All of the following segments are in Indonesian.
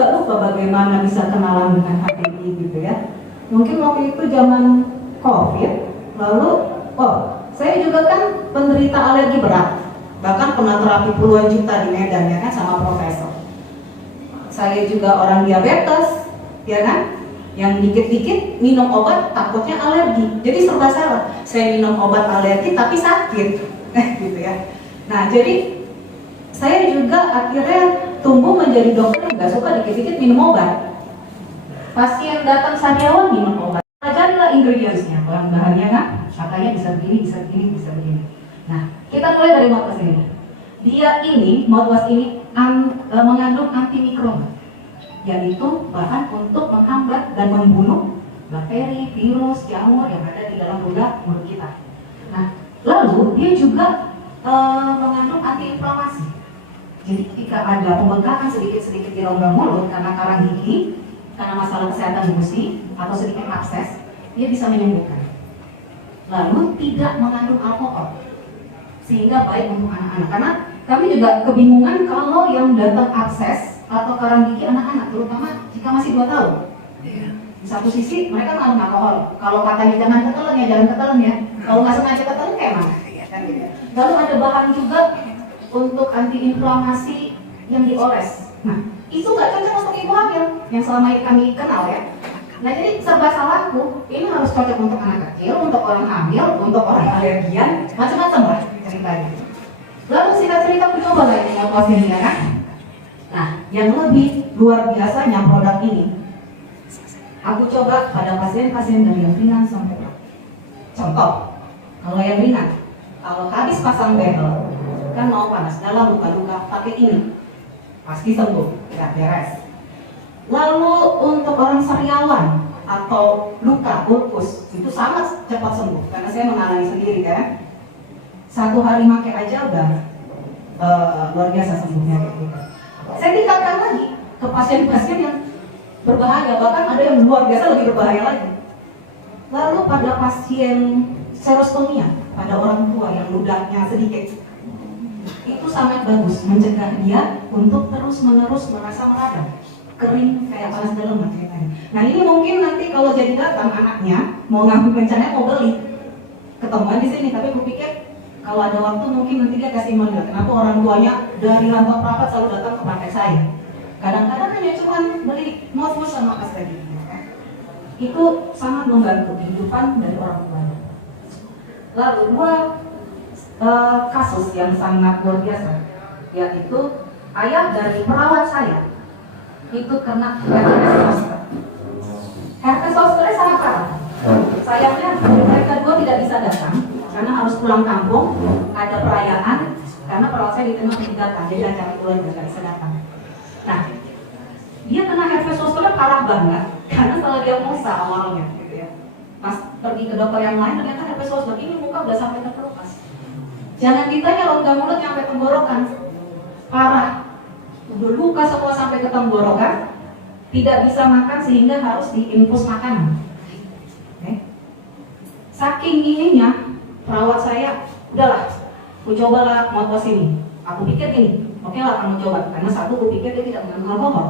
agak lupa bagaimana bisa kenalan dengan HPI gitu ya. Mungkin waktu itu zaman COVID, lalu saya juga kan penderita alergi berat, bahkan pernah terapi puluhan juta di Medan ya kan sama profesor. Saya juga orang diabetes, ya kan, yang dikit-dikit minum obat takutnya alergi, jadi serba salah. Saya minum obat alergi tapi sakit, gitu ya. Nah jadi saya juga akhirnya tumbuh menjadi dokter yang nggak suka dikit-dikit minum obat. Pasien datang sariawan minum obat, pelajarilah ingredientsnya, bahan-bahannya kan, katanya bisa begini, bisa begini, bisa begini. Nah, kita mulai dari mouthwash ini. Dia ini, mouthwash ini mengandung antimikroba, yaitu bahan untuk menghambat dan membunuh bakteri, virus, jamur yang ada di dalam rongga mulut kita. Nah, lalu dia juga mengandung antiinflamasi. Jadi ketika ada pembengkakan sedikit-sedikit di rongga mulut karena karang gigi, karena masalah kesehatan gusi atau sedikit abses, dia bisa menyembuhkan. Lalu tidak mengandung alkohol, sehingga baik untuk anak-anak. Karena kami juga kebingungan kalau yang datang abses atau karang gigi anak-anak, terutama jika masih 2 tahun. Di satu sisi mereka mengandung alkohol. Kalau katanya jangan ketelan ya, jangan ketelan ya. Kalau nggak sengaja ketelan kayak mana? Lalu ada bahan juga untuk antiinflamasi yang dioles. Nah, itu nggak cocok untuk ibu hamil yang selama ini kami kenal ya. Nah jadi serba salahku, ini harus cocok untuk anak kecil, untuk orang hamil, untuk orang alergian, macam-macam lah ceritanya. Lalu singkat cerita aku coba lagi mouthwash ini ya kan. Nah, yang lebih luar biasanya produk ini, aku coba pada pasien-pasien dari yang ringan sampai berat. Contoh, kalau yang ringan, kalau habis pasang behel, kan mau panas dalam luka-luka, pakai ini pasti sembuh, ya beres. Lalu untuk orang sariawan atau luka ulkus itu sangat cepat sembuh karena saya mengalami sendiri kan. 1 hari pakai aja udah luar biasa sembuhnya gitu. Saya tingkatkan lagi ke pasien-pasien yang berbahaya, bahkan ada yang luar biasa lebih berbahaya lagi. Lalu pada pasien serostomia, pada orang tua yang ludahnya sedikit, itu sangat bagus mencegah dia untuk terus-menerus merasa meradang, kering kayak panas dalam ceritanya. Nah ini mungkin nanti kalau jadi datang anaknya mau ngambil rencananya mau beli, ketemuan di sini. Tapi aku pikir kalau ada waktu mungkin nanti dia kasih modal. Kenapa orang tuanya dari rantau perapat selalu datang ke praktek saya? Kadang-kadang hanya cuma beli mouthwash sama kas tadi. Itu sangat membantu kehidupan dari orang tuanya. Lalu 2 kasus yang sangat luar biasa, yaitu ayah dari perawat saya itu kena herpes zoster. Herpes zoster sangat parah. Sayangnya mereka 2 tidak bisa datang karena harus pulang kampung, ada perayaan, karena perawat saya di tengah datang, jadi acara keluarga tidak bisa datang. Nah, dia kena herpes zoster parah banget karena salah diagnosa awalnya, gitu ya. Pas pergi ke dokter yang lain ternyata herpes zoster ini muka udah sampai ke pelukas. Jangan ditanya rongga mulut sampai tenggorokan, parah. Udah luka semua sampai ke tenggorokan, tidak bisa makan sehingga harus diinfus makanan. Saking ininya, perawat saya, udahlah, aku cobalah mouthwash ini. Aku pikir gini, oke lah kamu coba, karena satu aku pikir dia tidak mengandung alkohol,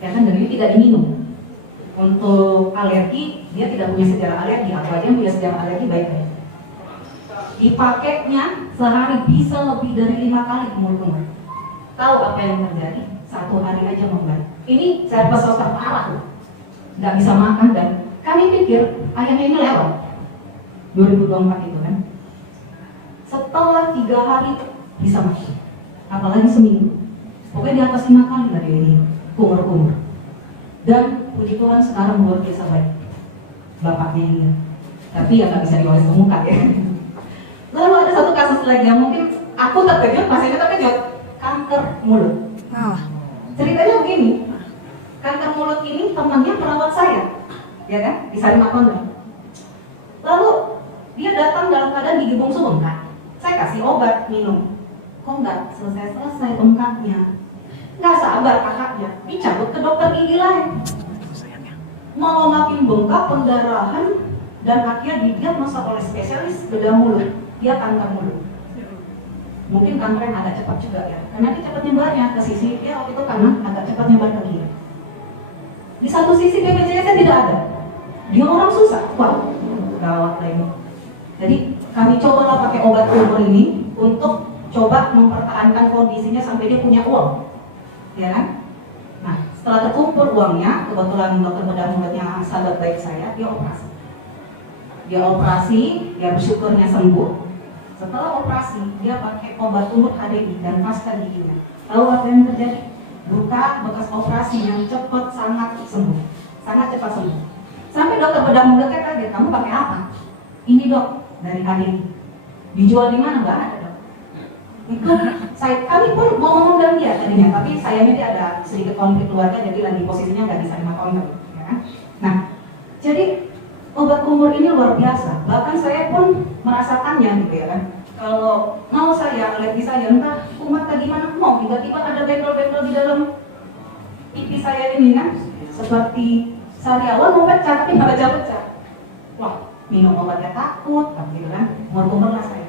ya kan, dan ini tidak diminum. Untuk alergi, dia tidak punya sejarah alergi, aku aja yang punya sejarah alergi baik-baik. Dipakainya sehari bisa lebih dari 5 kali kumur-kumur. Tahu apa yang terjadi? 1 hari aja membaik. Ini herpes zoster parah, nggak bisa makan, dan kami pikir ayamnya ini lewat 2024 itu kan. Setelah 3 hari bisa mati, apalagi seminggu. Pokoknya di atas 5 kali lah dia kumur-kumur. Dan puji Tuhan sekarang luar biasa baik bapaknya ini. Tapi ya nggak bisa dioles ke muka ya. Lalu ada 1 kasus lagi yang mungkin aku terkejut, pasiennya terkejut, kanker mulut. Ceritanya begini, kanker mulut ini temannya perawat saya, ya kan, di Sarima Kondang. Lalu dia datang dalam keadaan gigi bungsu bengkak. Saya kasih obat minum, kok nggak selesai bengkaknya. Nggak sabar kakaknya, dicabut ke dokter gigi lain. Mau makin bengkak, pendarahan, dan akhirnya didiagnosa oleh spesialis bedah mulut. Dia kanker mulut. Mungkin kanker yang agak cepat juga ya, karena dia cepat nyebarnya ke sisi dia waktu itu karena agak cepat nyebar ke kiri. satu sisi BPJS tidak ada, dia orang susah, wah gawat lah ini. Jadi kami cobalah pakai obat umur ini untuk coba mempertahankan kondisinya sampai dia punya uang, ya kan? Nah, setelah terkumpul uangnya, kebetulan dokter bedah mulutnya sahabat baik saya, dia operasi. Dia bersyukurnya sembuh. Setelah operasi, dia pakai obat umur HDI dan pasta giginya. Lalu apa yang terjadi? Buka bekas operasi yang cepat sangat sembuh, sangat cepat sembuh. Sampai dokter bedah mulutnya kaget, kamu pakai apa? Ini dok, dari HDI. Dijual di mana? Nggak ada dok. Itu kami pun mau mengundang dia tadinya, tapi sayangnya dia ada sedikit konflik keluarga, jadi lagi posisinya nggak bisa terima kontak. Ya kan? Nah, jadi obat umur ini luar biasa. Bahkan saya pun merasakannya gitu ya kan. Kalau mau saya, alergi saya, entah kumat atau gimana, mau tiba-tiba ada bentol-bentol di dalam pipi saya ini kan, seperti sariawan mau pecah tapi nggak pecah-pecah. Wah, minum obatnya takut, gitu kan. Umur-umur lah saya.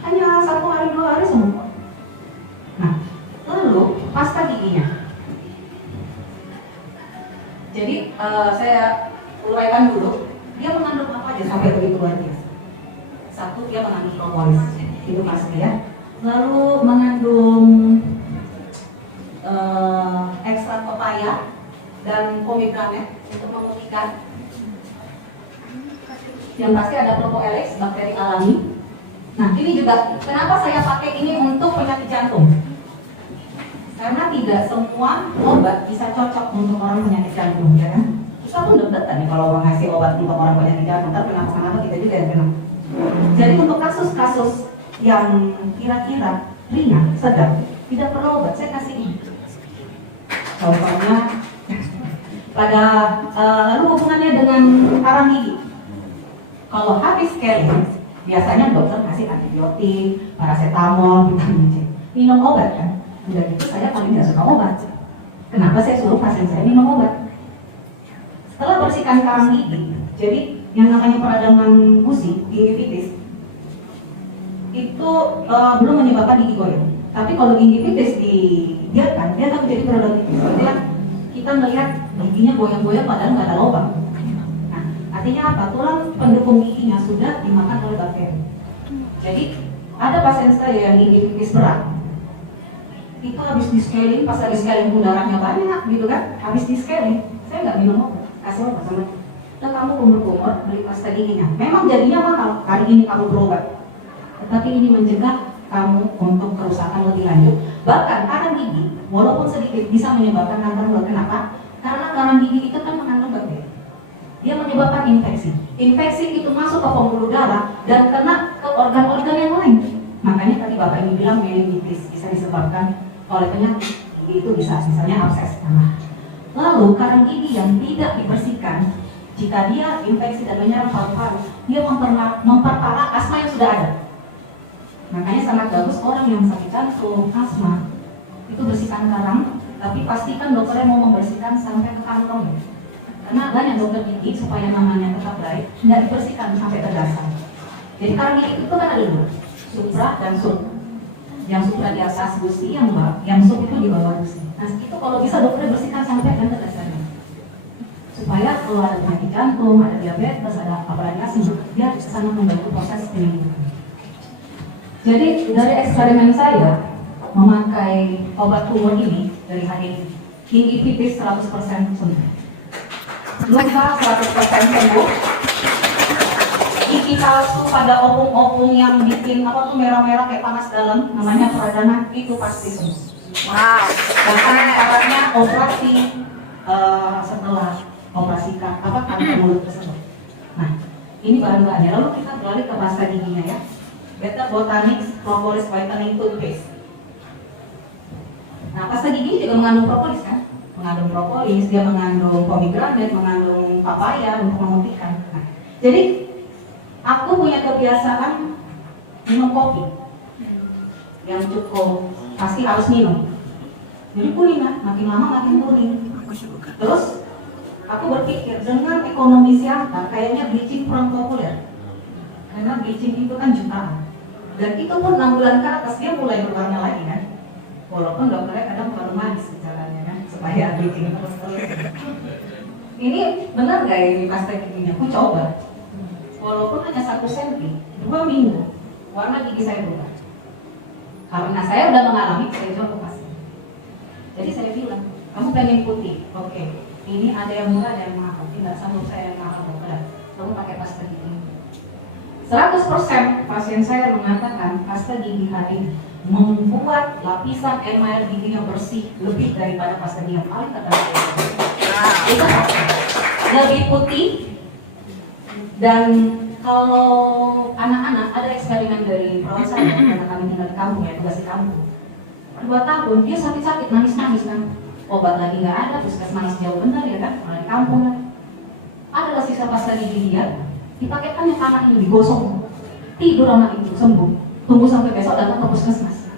Hanya 1 hari 2 hari sembuh. Nah, lalu pasta giginya. Jadi saya uraikan dulu, dia mengandung apa aja sampai begitu luar biasa. 1, dia mengandung propolis, itu pasti ya. Lalu mengandung ekstrak pepaya dan pomegranate untuk memutihkan. Yang pasti ada propolis, bakteri alami. Nah, ini juga kenapa saya pakai ini untuk penyakit jantung. Karena tidak semua obat bisa cocok untuk orang penyakit jantung, ya kan? Terus aku deg-degan nih kalau orang ngasih obat untuk orang penyakit jantung, ntar kenapa kita juga yang kena. Jadi untuk kasus-kasus yang kira-kira ringan, sedang, tidak perlu obat, saya kasih ini. Contohnya, lalu hubungannya dengan karang gigi. Kalau habis scaling, biasanya dokter kasih antibiotik, paracetamol, vitamin C. Minum obat kan? Udah gitu saya paling tidak suka obat. Kenapa saya suruh pasien saya minum obat? Setelah bersihkan karang gigi, jadi yang namanya peradangan gusi, gingivitis, itu belum menyebabkan gigi goyang. Tapi kalau gingivitis dibiarkan, dia akan menjadi peradangan gigi. Artinya kita melihat giginya goyang-goyang padahal nggak ada lubang. Nah, artinya apa? Tulang pendukung giginya sudah dimakan oleh bakteri. Jadi ada pasien saya yang gingivitis berat, itu habis di scaling, pas habis scaling darahnya banyak gitu kan, habis di scaling, saya nggak minum obat, kasih obat sama dia. Dan kamu kumur-kumur beli pasta giginya, memang jadinya mahal, hari ini kamu berobat, tetapi ini mencegah kamu untuk kerusakan lebih lanjut. Bahkan karang gigi, walaupun sedikit bisa menyebabkan kanker mulut. Kenapa? Karena karang gigi itu kan mengandung bakteri, dia menyebabkan infeksi. Infeksi itu masuk ke pembuluh darah dan kena ke organ-organ yang lain. Makanya tadi bapak ini bilang meningitis bisa disebabkan oleh penyakit gigi, itu bisa misalnya abses. Nah, lalu karang gigi yang tidak dibersihkan, jika dia infeksi dan menyerang paru-paru, dia memperparah asma yang sudah ada. Makanya sangat bagus orang yang sakit jantung, asma, itu bersihkan karang, tapi pastikan dokternya mau membersihkan sampai ke kantong. Karena banyak dokter gigi supaya namanya tetap baik, tidak dibersihkan sampai ke dasar. Jadi karang gigi itu kan ada 2, supra dan sub. Yang supra di atas gusi, yang sub itu di bawah gusi. Nah, itu kalau bisa dokter bersihkan sampai ke dasarnya. Supaya kalau ada penyakit jantung, ada diabetes, ada apalagi asma, dia sangat membantu proses penyembuhan. Jadi dari eksperimen saya memakai obat umur ini dari HDI, gingivitis 100% sembuh, luka 100% sembuh, gigi palsu pada opung-opung yang bikin apa tuh merah-merah kayak panas dalam, namanya peradangan, itu pasti sembuh. Wow. Bahkan caranya operasi setelah operasi kanker mulut tersebut. Nah, ini bahan-bahannya. Lalu kita beralih ke pasta giginya ya. Beta Botanics Propolis Whitening Toothpaste. Nah, pasta gigi juga mengandung propolis kan? Mengandung propolis, dia mengandung pomegranate, mengandung papaya untuk memutihkan. Nah, jadi aku punya kebiasaan minum kopi yang cukup pasti harus minum. Jadi kuning kan, makin lama makin kuning. Terus aku berpikir dengan ekonomi siapa, kayaknya bleaching kurang populer. Karena bleaching itu kan jutaan. Dan itu pun 6 bulan ke atas dia mulai berwarna lagi kan. Walaupun dokternya kadang baru manis bicaranya kan. supaya giginya terus. Ini benar nggak ini pasta giginya? Aku coba. Walaupun hanya 1 senti, 2 minggu, warna gigi saya berubah. Karena saya udah mengalami, saya coba pasti. Jadi saya bilang, kamu pengen putih, oke. Ini ada yang murah, ada yang mahal. Tidak sanggup saya yang mahal, berat. Kamu pakai pasta gigi. 100% pasien saya mengatakan pasta gigi hari membuat lapisan email giginya bersih lebih daripada pasta gigi yang paling terkenal. Itu lebih putih. Dan kalau anak-anak, ada eksperimen dari perawat saya karena kami tinggal di kampung ya, tugas di kampung. 2 tahun dia sakit-sakit, nangis-nangis kan. Obat lagi nggak ada, puskesmas jauh benar ya kan, orang di kampung kan. Adalah sisa pasta gigi dia, dipakaikannya ke anaknya, digosong, tidur anak itu sembuh. Tunggu sampai besok datang ke puskesmas.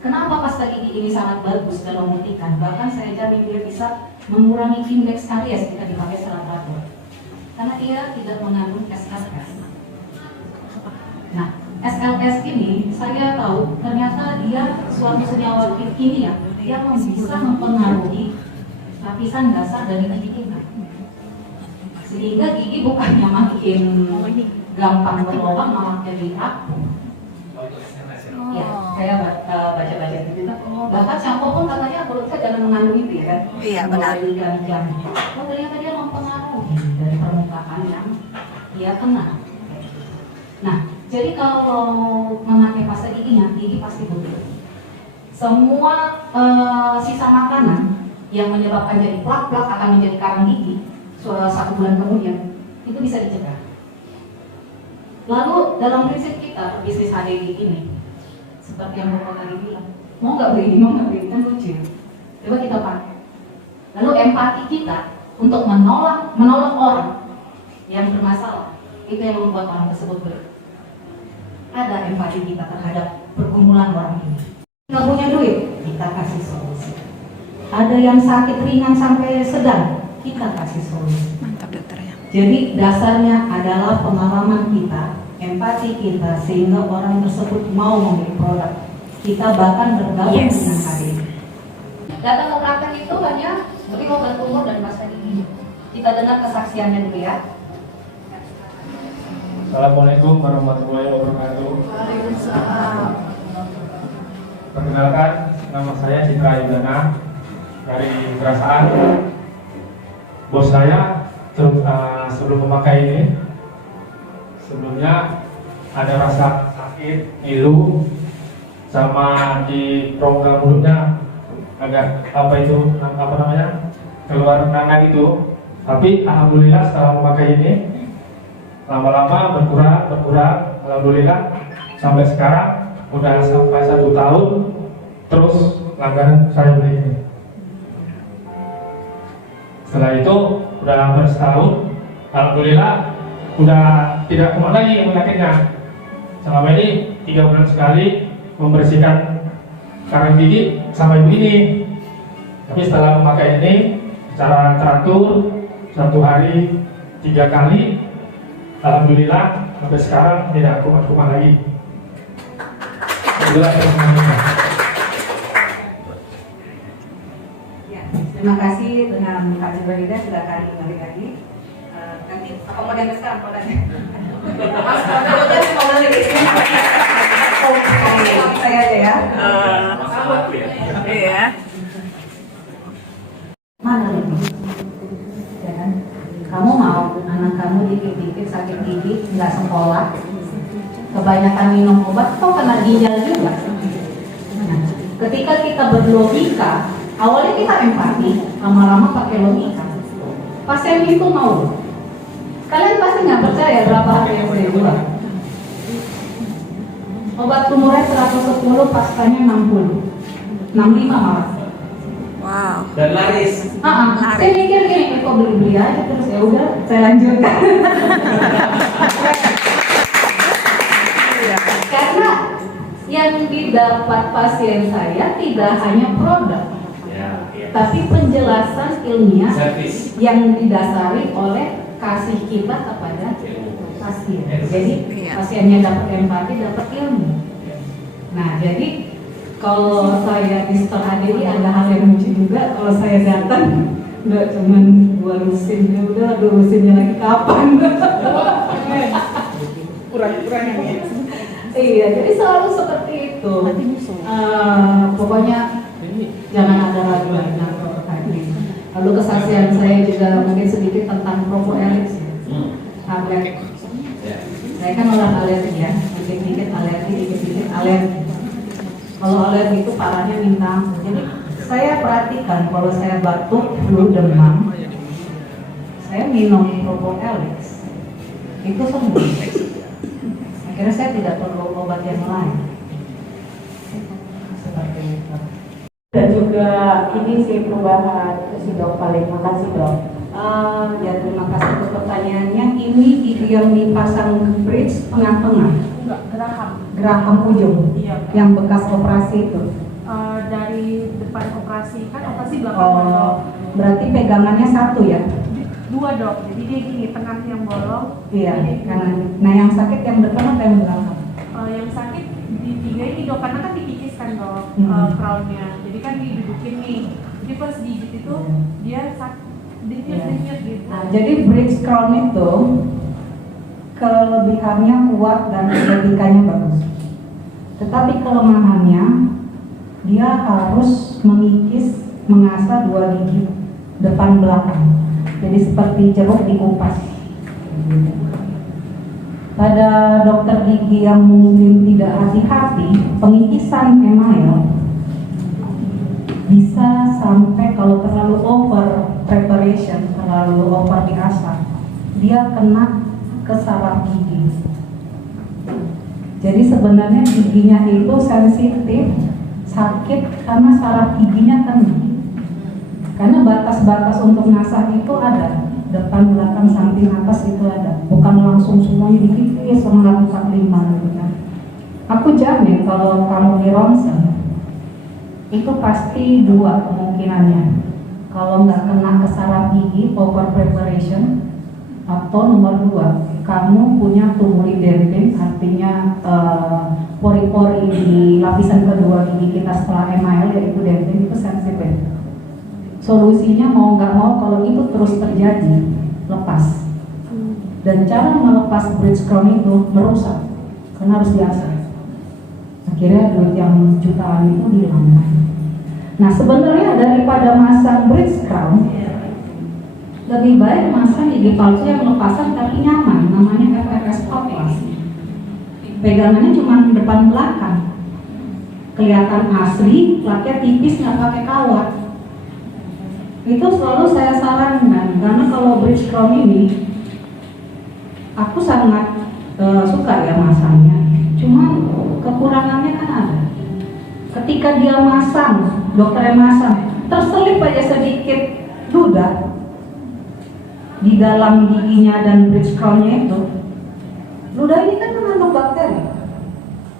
Kenapa pasta gigi ini sangat bagus dan memutihkan? Bahkan saya jamin dia bisa mengurangi indeks karies jika dipakai secara teratur. Karena dia tidak mengandung SLS. Nah, SLS ini saya tahu ternyata dia suatu senyawa kimia yang bisa mempengaruhi lapisan dasar dari gigi kita. Sehingga gigi bukannya makin gampang berlubang, malah jadi rapuh. Ya, saya baca-baca itu juga. Bahkan shampoo pun katanya menurut saya jangan mengandung itu ya kan? Iya benar. Oh ternyata dia mempengaruhi dari permukaan yang dia kena. Nah, jadi kalau memakai pasta giginya, gigi pasti putih. Semua sisa makanan yang menyebabkan jadi plak-plak akan menjadi karang gigi 1 bulan kemudian itu bisa dicegah. Lalu dalam prinsip kita bisnis HDGI ini, seperti yang Bapak tadi bilang, mau nggak beli, kan lucu. Coba kita pakai. Lalu empati kita untuk menolong orang yang bermasalah, itu yang membuat orang tersebut beli. Ada empati kita terhadap pergumulan orang ini. Nggak punya duit, kita kasih solusi. Ada yang sakit ringan sampai sedang, kita kasih solusi. Mantap dokternya. Jadi dasarnya adalah pengalaman kita, empati kita, sehingga orang tersebut mau membeli produk. Kita bahkan bergabung dengan HDGI. Datang ke praktek itu hanya seperti obat umur dan pasta gigi. Kita dengar kesaksiannya dulu ya. Assalamualaikum warahmatullahi wabarakatuh. Waalaikumsalam. Perkenalkan, nama saya Citra Yudana dari Kerasaan. Bos saya sebelum memakai ini, sebelumnya ada rasa sakit, ngilu, sama di rongga mulutnya agak keluar nangan itu. Tapi alhamdulillah setelah memakai ini, lama-lama berkurang, alhamdulillah sampai sekarang udah sampai 1 tahun terus langganan saya beli ini. Setelah itu udah hampir setahun, alhamdulillah udah tidak kumat lagi penyakitnya. Selama ini 3 bulan sekali membersihkan karang gigi sampai begini. Tapi setelah memakai ini secara teratur 1 hari 3 kali, alhamdulillah sampai sekarang tidak kumat-kumat lagi. Ya, terima kasih dengan Kak Jibrida sudah kali balik lagi. Nanti apa mau diambil sekarang kodanya? Mas, kodanya mau balik di sini. Oke, saya aja ya. Iya. Mana lebih? Ya kan? Kamu mau anak kamu dikit-dikit sakit gigi, nggak sekolah, kebanyakan minum obat, kok kena ginjal juga. Nah, ketika kita berlogika, awalnya kita empati, lama-lama pakai logika. Pasien itu mau. Kalian pasti nggak percaya berapa harga yang saya jual. Obat tumornya 110, pastanya 60, 65 malah. Wow. Dan laris. Saya mikir gini, kok beli-beli aja terus ya udah saya lanjutkan. Karena yang didapat pasien saya tidak hanya produk, tapi penjelasan ilmiah Servis. yang didasari oleh kasih kita kepada pasien. Jadi pasiennya dapat empati, dapat ilmu. Nah, jadi Kalau saya di Store ADI ada hal yang lucu juga. Kalau saya datang, udah cuman 2 lusinnya, udah 2 lusinnya lagi kapan? Kurang-kurang yang ini. Iya, jadi selalu seperti itu. Pokoknya jangan ada ragu lagi untuk tadi. Lalu kesaksian saya juga mungkin sedikit tentang propolis. Tablet. Saya kan orang alergi ya, dikit-dikit alergi, dikit-dikit alergi. Kalau alergi itu parahnya minta ampun. Jadi saya perhatikan kalau saya batuk, flu, demam, saya minum propolis, itu sembuh. Akhirnya saya tidak perlu obat yang lain. Seperti itu. Dan juga ini sih perubahan itu sih dok, paling makasih dok. Ya terima kasih untuk pertanyaannya. Ini gigi yang dipasang bridge tengah-tengah, Enggak, geraham ujung, Iya. yang bekas operasi itu. Dari depan operasi, kan operasi belakang dok. Berarti pegangannya satu ya? 2 dok, jadi dia gini, tengah yang bolong. Iya, Jadi, kanan. Nah yang sakit yang depan atau yang belakang? yang sakit di 3 ini dok, karena kan dipikis kan dok, crownnya. Jadi kan didudukin nih. Jadi pas digigit itu dia denyut gitu. Nah, jadi bridge crown itu kelebihannya kuat dan estetikanya bagus. Tetapi kelemahannya dia harus mengikis, mengasah 2 gigi depan belakang. Jadi seperti jeruk dikupas. Pada dokter gigi yang mungkin tidak hati-hati, pengikisan email bisa sampai kalau terlalu over preparation, terlalu over diasah, dia kena ke saraf gigi. Jadi sebenarnya giginya itu sensitif, sakit karena saraf giginya kena. Karena batas-batas untuk ngasah itu ada, depan, belakang, samping, atas itu ada. Bukan langsung semuanya dikikis sama 45 gitu kan. Aku jamin kalau kamu di ronsen itu pasti 2 kemungkinannya. Kalau nggak kena ke saraf gigi, over preparation, atau nomor 2, kamu punya tumori dentin, artinya pori-pori di lapisan kedua gigi kita setelah email, yaitu dentin, itu sensitif. Solusinya mau nggak mau kalau itu terus terjadi, lepas. Dan cara melepas bridge crown itu merusak, karena harus diasah. Akhirnya duit yang jutaan itu dihilangkan. Nah sebenarnya daripada masang bridge crown, lebih baik masang gigi palsu yang lepasan tapi nyaman, namanya FRS Plus. Pegangannya cuma depan belakang, kelihatan asli, platnya tipis, nggak pakai kawat. Itu selalu saya sarankan, karena kalau bridge crown ini aku sangat suka ya masangnya. Cuma kekurangannya kan ada. Ketika dia masang, dokternya masang, terselip aja sedikit ludah di dalam giginya dan bridge crown-nya itu. Ludah ini kan mengandung bakteri.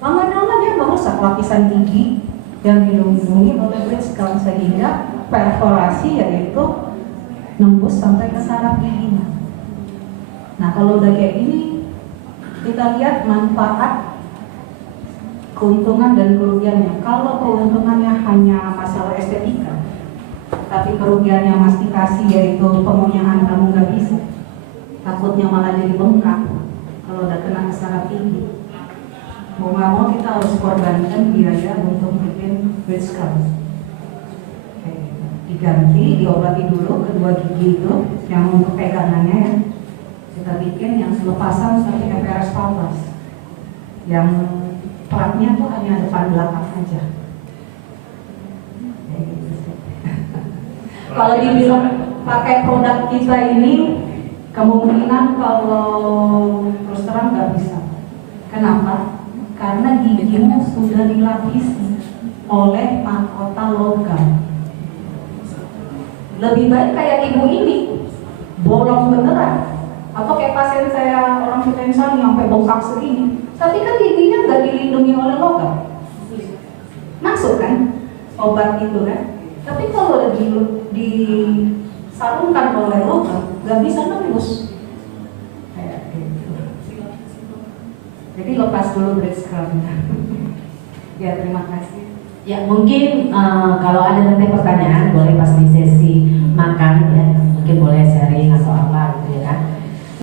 Lama-lama dia merusak lapisan gigi yang dilindungi oleh bridge crown sehingga perforasi yaitu nembus sampai ke saraf giginya. Nah kalau udah kayak gini, kita lihat manfaat, keuntungan dan kerugiannya. Kalau keuntungannya hanya masalah estetika, tapi kerugiannya mastikasi yaitu pengunyaan kamu nggak bisa, takutnya malah jadi bengkak kalau udah kena ke saraf gigi. Mau nggak mau kita harus korbankan biaya untuk bikin bridge crown. Diganti, diobati dulu kedua gigi itu yang untuk pegangannya ya. Kita bikin yang lepasan seperti FRS Plus, yang platnya tuh hanya depan belakang aja. Kalau dibilang pakai produk kita ini, kemungkinan kalau terus terang nggak bisa. Kenapa? Karena giginya sudah dilapisi oleh mahkota logam. Lebih baik kayak ibu ini, bolong beneran. Atau kayak pasien saya, orang kita misalnya sampai bengkak segini, tapi kan giginya nggak dilindungi oleh logam. Masuk kan obat itu kan? Tapi kalau udah disarungkan oleh logam, nggak bisa nembus. Kayak gitu. Jadi lepas dulu bridge crown-nya. Ya terima kasih. Ya mungkin kalau ada nanti pertanyaan boleh pas di sesi